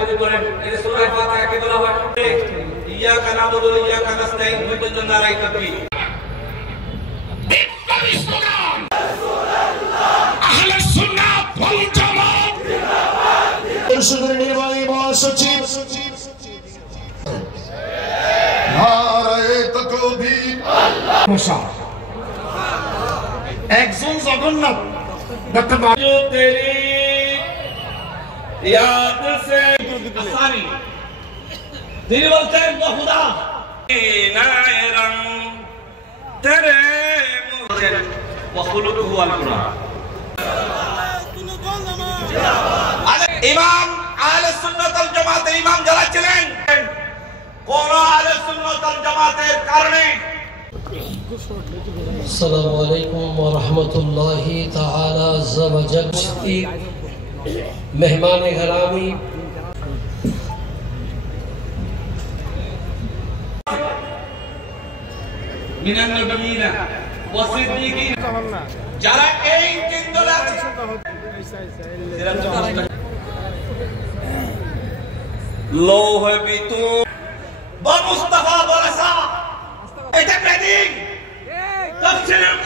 যদি বলেন এই সূরা ফাতিহা কে বলা হয় ইয়াকা নাবুদু ওয়া ইয়াকা নাস্তাইন পর্যন্ত নারায়ে তাকবীর বিপ্লবী স্লোগান আহলে সুন্নাত ওয়াল জামাত জিন্দাবাদ নির্বাহী মহাসচিব নারায়ে তাকবীর আল্লাহ একজন জগন্নাথ डॉक्टर जो तेरी याद से आसानी दिल बोलते हैं खुदा नाए रंग तेरे मुझे वखुलुक हुआ कुरान इमाम আহলে সুন্নাত ওয়াল জামাতের ইমাম যারা ছিলেন কোন আহলে সুন্নাত ওয়াল জামাতের কারণে السلام عليكم ورحمة الله تعالى عز وجل مهمان گرامی من النبيين والصديقين যারা এই তিন দলের লৌহ বিতু বা মুস্তাফা বলেছা এটা প্রেদিক তাফসীরের